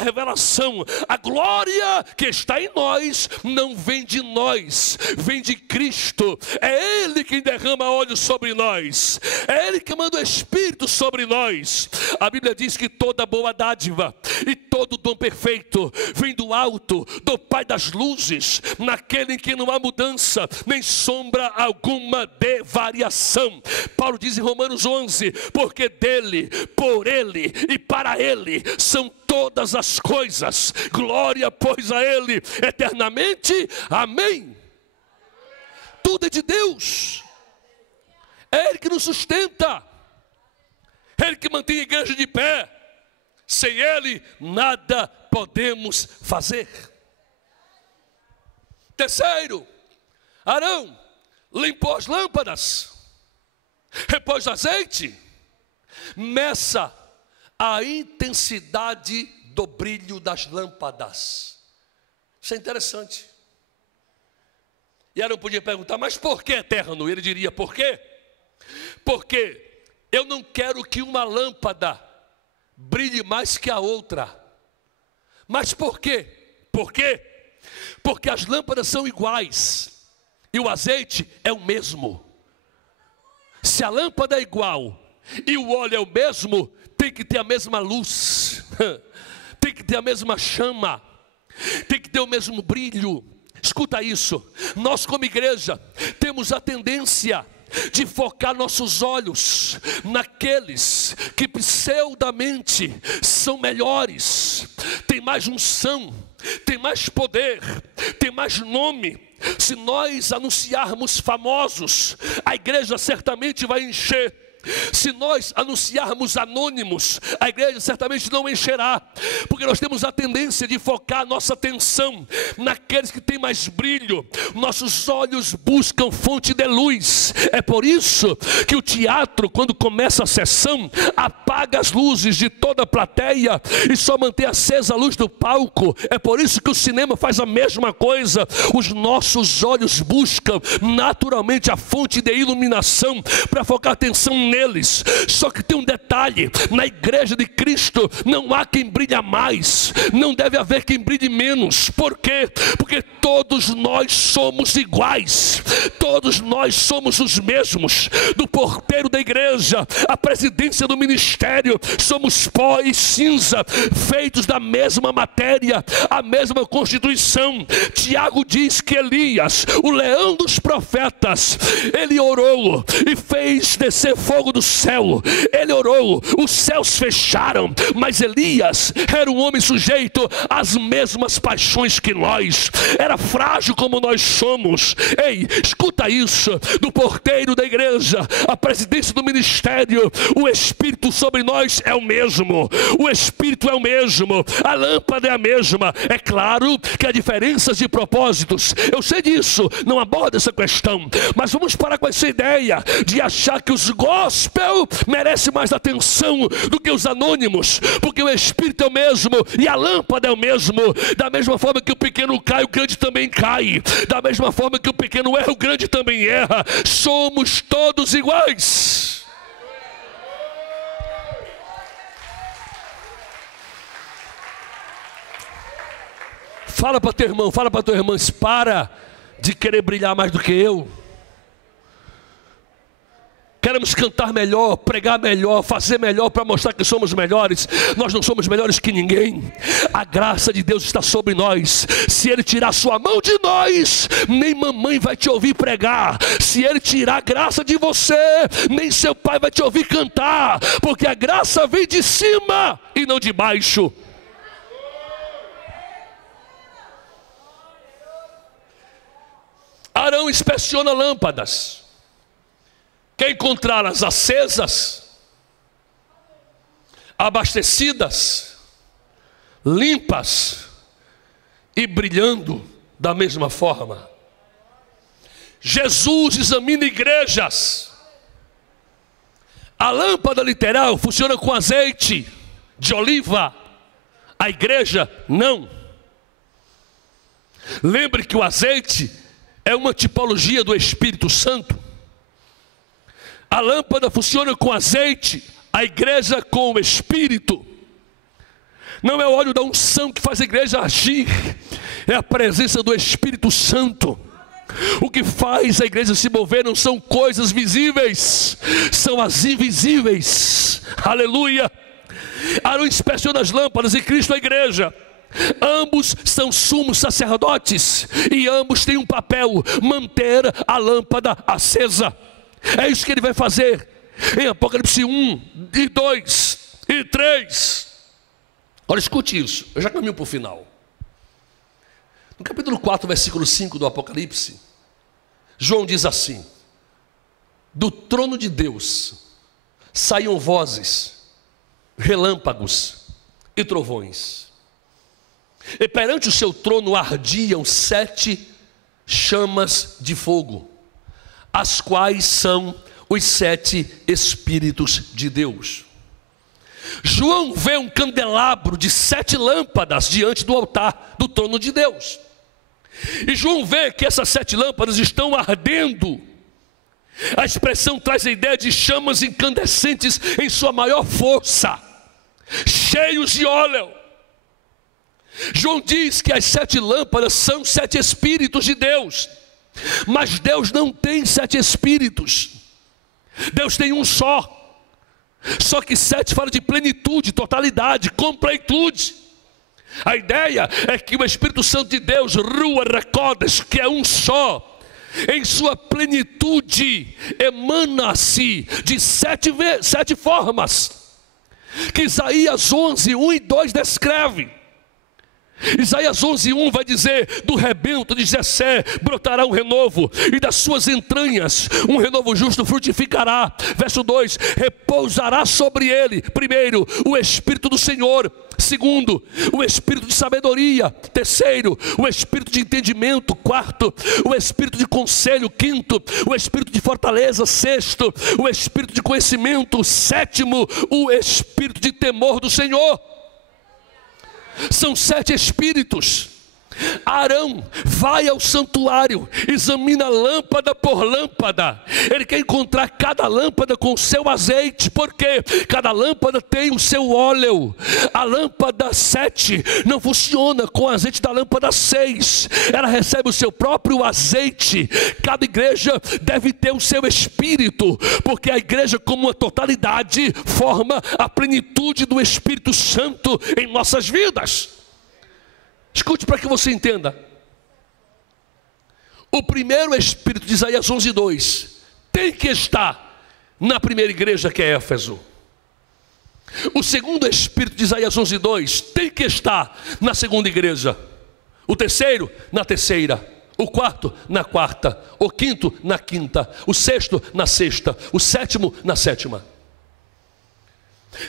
revelação. A glória que está em nós não vem de nós, vem de Cristo. É Ele quem derrama óleo sobre nós, é Ele que manda o Espírito sobre nós. A Bíblia diz que toda boa dádiva e todo dom perfeito vem do alto, do Pai das luzes, naquele em que não há mudança, nem sombra alguma de variação. Paulo diz em Romanos 11, porque dele, por ele e para ele são todas as coisas. Glória, pois, a ele eternamente. Amém. Tudo é de Deus. É Ele que nos sustenta. É Ele que mantém a igreja de pé. Sem Ele, nada podemos fazer. Terceiro, Arão limpou as lâmpadas, repôs azeite, meça a intensidade do brilho das lâmpadas. Isso é interessante. E Arão podia perguntar, mas por que, eterno? Ele diria, por quê? Porque eu não quero que uma lâmpada brilhe mais que a outra. Mas por quê? Por quê? Porque as lâmpadas são iguais e o azeite é o mesmo. Se a lâmpada é igual e o óleo é o mesmo, tem que ter a mesma luz, tem que ter a mesma chama, tem que ter o mesmo brilho. Escuta isso, nós como igreja temos a tendência de focar nossos olhos naqueles que pseudamente são melhores, tem mais unção, tem mais poder, tem mais nome. Se nós anunciarmos famosos, a igreja certamente vai encher. Se nós anunciarmos anônimos, a igreja certamente não encherá, porque nós temos a tendência de focar nossa atenção naqueles que têm mais brilho. Nossos olhos buscam fonte de luz. É por isso que o teatro, quando começa a sessão, apaga as luzes de toda a plateia e só mantém acesa a luz do palco. É por isso que o cinema faz a mesma coisa. Os nossos olhos buscam naturalmente a fonte de iluminação para focar atenção neles. Só que tem um detalhe: na igreja de Cristo não há quem brilha mais, não deve haver quem brilhe menos. Por quê? Porque todos nós somos iguais, todos nós somos os mesmos. Do porteiro da igreja à presidência do ministério, somos pó e cinza, feitos da mesma matéria, a mesma constituição. Tiago diz que Elias, o leão dos profetas, ele orou e fez descer fogo do céu. Ele orou, os céus fecharam, mas Elias era um homem sujeito às mesmas paixões que nós, era frágil como nós somos. Ei, escuta isso, do porteiro da igreja à presidência do ministério, o Espírito sobre nós é o mesmo, o Espírito é o mesmo, a lâmpada é a mesma. É claro que há diferenças de propósitos, eu sei disso, não abordo essa questão, mas vamos parar com essa ideia de achar que os gospel merece mais atenção do que os anônimos, porque o Espírito é o mesmo e a lâmpada é o mesmo. Da mesma forma que o pequeno cai, o grande também cai. Da mesma forma que o pequeno erra, o grande também erra. Somos todos iguais. Fala para teu irmão, fala para tua irmã, para de querer brilhar mais do que eu. Queremos cantar melhor, pregar melhor, fazer melhor para mostrar que somos melhores. Nós não somos melhores que ninguém. A graça de Deus está sobre nós. Se Ele tirar sua mão de nós, nem mamãe vai te ouvir pregar. Se Ele tirar a graça de você, nem seu pai vai te ouvir cantar. Porque a graça vem de cima e não de baixo. Arão inspeciona lâmpadas. Quer encontrá-las acesas, abastecidas, limpas e brilhando da mesma forma. Jesus examina igrejas. A lâmpada literal funciona com azeite de oliva, a igreja não. Lembre que o azeite é uma tipologia do Espírito Santo. A lâmpada funciona com azeite, a igreja com o Espírito. Não é o óleo da unção que faz a igreja agir, é a presença do Espírito Santo. O que faz a igreja se mover não são coisas visíveis, são as invisíveis. Aleluia. Arão inspeciona as lâmpadas e Cristo a igreja. Ambos são sumos sacerdotes e ambos têm um papel: manter a lâmpada acesa. É isso que ele vai fazer em Apocalipse 1, e 2 e 3. Olha, escute isso, eu já caminho para o final. No capítulo 4, versículo 5 do Apocalipse, João diz assim: do trono de Deus saíam vozes, relâmpagos e trovões, e perante o seu trono ardiam 7 chamas de fogo, as quais são os 7 Espíritos de Deus. João vê um candelabro de 7 lâmpadas diante do altar do trono de Deus. E João vê que essas 7 lâmpadas estão ardendo. A expressão traz a ideia de chamas incandescentes em sua maior força, cheios de óleo. João diz que as 7 lâmpadas são 7 Espíritos de Deus. Mas Deus não tem 7 Espíritos. Deus tem um só. Só que 7 fala de plenitude, totalidade, completude. A ideia é que o Espírito Santo de Deus, Ruach HaKodesh, que é um só, em sua plenitude, emana-se de 7 formas, que Isaías 11, 1 e 2 descreve. Isaías 11:1 vai dizer: do rebento de Jessé brotará um renovo, e das suas entranhas um renovo justo frutificará. Verso 2: repousará sobre ele, primeiro, o Espírito do Senhor; segundo, o Espírito de sabedoria; terceiro, o Espírito de entendimento; quarto, o Espírito de conselho; quinto, o Espírito de fortaleza; sexto, o Espírito de conhecimento; sétimo, o Espírito de temor do Senhor. São 7 Espíritos. Arão vai ao santuário, examina lâmpada por lâmpada. Ele quer encontrar cada lâmpada com o seu azeite, porque cada lâmpada tem o seu óleo. A lâmpada 7 não funciona com o azeite da lâmpada 6. Ela recebe o seu próprio azeite. Cada igreja deve ter o seu espírito, porque a igreja como uma totalidade forma a plenitude do Espírito Santo em nossas vidas. Escute para que você entenda. O primeiro Espírito de Isaías 11:2 tem que estar na primeira igreja, que é Éfeso. O segundo Espírito de Isaías 11:2 tem que estar na segunda igreja. O terceiro, na terceira. O quarto, na quarta. O quinto, na quinta. O sexto, na sexta. O sétimo, na sétima.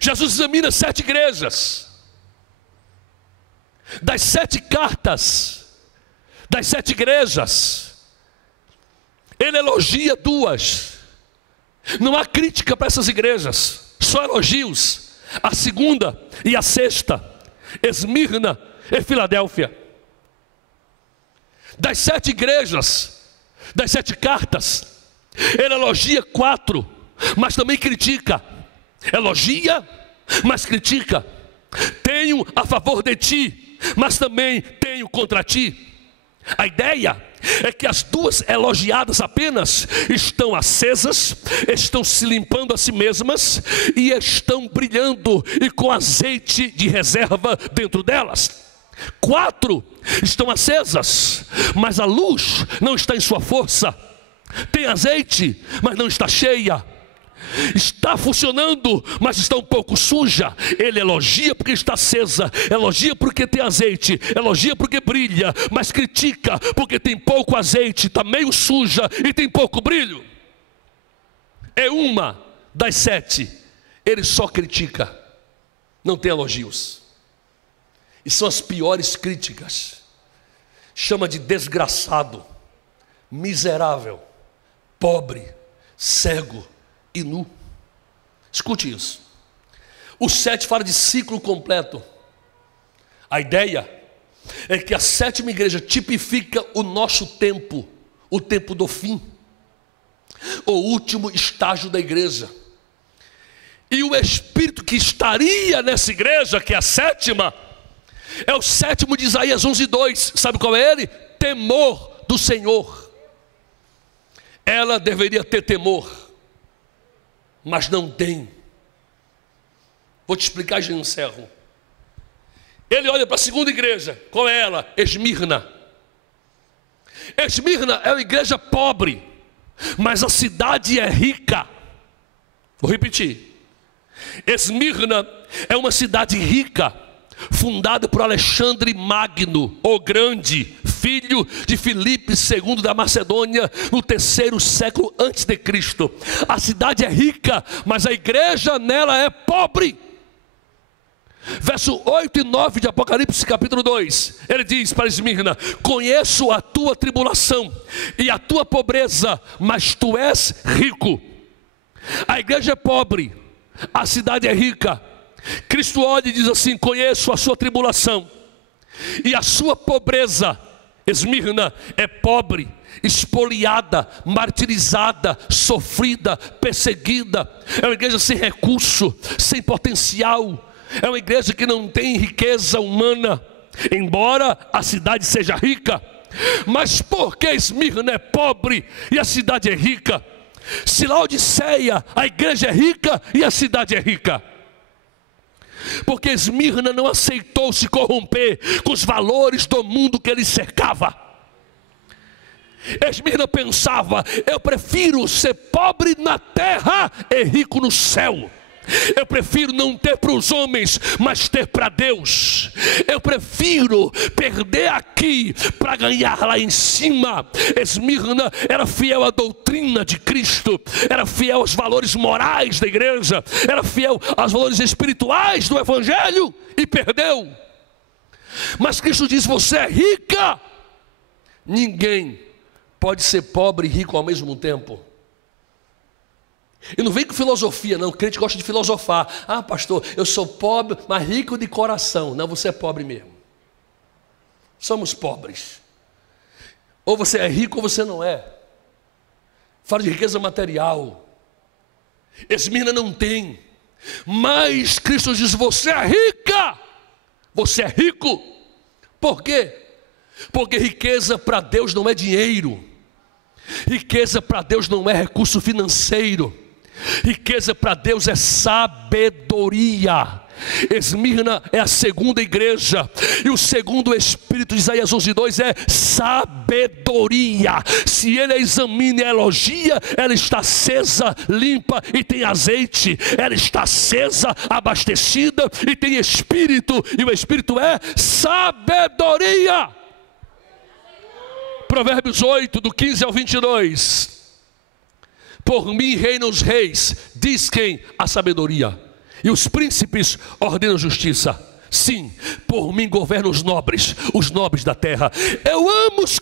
Jesus examina 7 igrejas. Das 7 cartas, das 7 igrejas, ele elogia 2. Não há crítica para essas igrejas, só elogios. A segunda e a sexta, Esmirna e Filadélfia. Das 7 igrejas, das 7 cartas, ele elogia 4, mas também critica. Elogia, mas critica. Tenho a favor de ti, mas também tenho contra ti. A ideia é que as 2 elogiadas apenas estão acesas, estão se limpando a si mesmas e estão brilhando e com azeite de reserva dentro delas. 4 estão acesas, mas a luz não está em sua força. Tem azeite, mas não está cheia. Está funcionando, mas está um pouco suja. Ele elogia porque está acesa, elogia porque tem azeite, elogia porque brilha, mas critica porque tem pouco azeite, está meio suja e tem pouco brilho. É uma das 7. Ele só critica, não tem elogios. E são as piores críticas. Chama de desgraçado, miserável, pobre, cego e nu. Escute isso. O 7 fala de ciclo completo. A ideia é que a 7ª igreja tipifica o nosso tempo, o tempo do fim, o último estágio da igreja. E o Espírito que estaria nessa igreja, que é a sétima, é o sétimo de Isaías 11:2. Sabe qual é ele? Temor do Senhor. Ela deveria ter temor, mas não tem. Vou te explicar e já encerro. Ele olha para a segunda igreja. Qual é ela? Esmirna. Esmirna é uma igreja pobre, mas a cidade é rica. Vou repetir. Esmirna é uma cidade rica, fundada por Alexandre Magno, o Grande, filho de Filipe II da Macedônia, no 3º século antes de Cristo. A cidade é rica, mas a igreja nela é pobre. Verso 8 e 9 de Apocalipse capítulo 2, ele diz para Esmirna: conheço a tua tribulação e a tua pobreza, mas tu és rico. A igreja é pobre, a cidade é rica. Cristo olha e diz assim: conheço a sua tribulação e a sua pobreza. Esmirna é pobre, espoliada, martirizada, sofrida, perseguida. É uma igreja sem recurso, sem potencial. É uma igreja que não tem riqueza humana, embora a cidade seja rica. Mas por que Esmirna é pobre e a cidade é rica? Se Laodiceia, a igreja é rica e a cidade é rica. Porque Esmirna não aceitou se corromper com os valores do mundo que ele cercava. Esmirna pensava: eu prefiro ser pobre na terra e rico no céu. Eu prefiro não ter para os homens, mas ter para Deus. Eu prefiro perder aqui para ganhar lá em cima. Esmirna era fiel à doutrina de Cristo, era fiel aos valores morais da igreja, era fiel aos valores espirituais do Evangelho e perdeu. Mas Cristo diz: você é rica. Ninguém pode ser pobre e rico ao mesmo tempo. E não vem com filosofia, não. O crente gosta de filosofar. Ah, pastor, eu sou pobre, mas rico de coração. Não, você é pobre mesmo. Somos pobres. Ou você é rico ou você não é. Fala de riqueza material. Esmirna não tem. Mas Cristo diz: você é rica. Você é rico. Por quê? Porque riqueza para Deus não é dinheiro. Riqueza para Deus não é recurso financeiro. Riqueza para Deus é sabedoria. Esmirna é a segunda igreja, e o segundo espírito de Isaías 11:2 é sabedoria. Se ele a examina e a elogia, ela está acesa, limpa e tem azeite. Ela está acesa, abastecida e tem espírito, e o espírito é sabedoria. Provérbios 8, do 15 ao 22. Por mim reinam os reis, diz quem? A sabedoria. E os príncipes ordenam justiça. Sim, por mim governam os nobres da terra. Eu amo os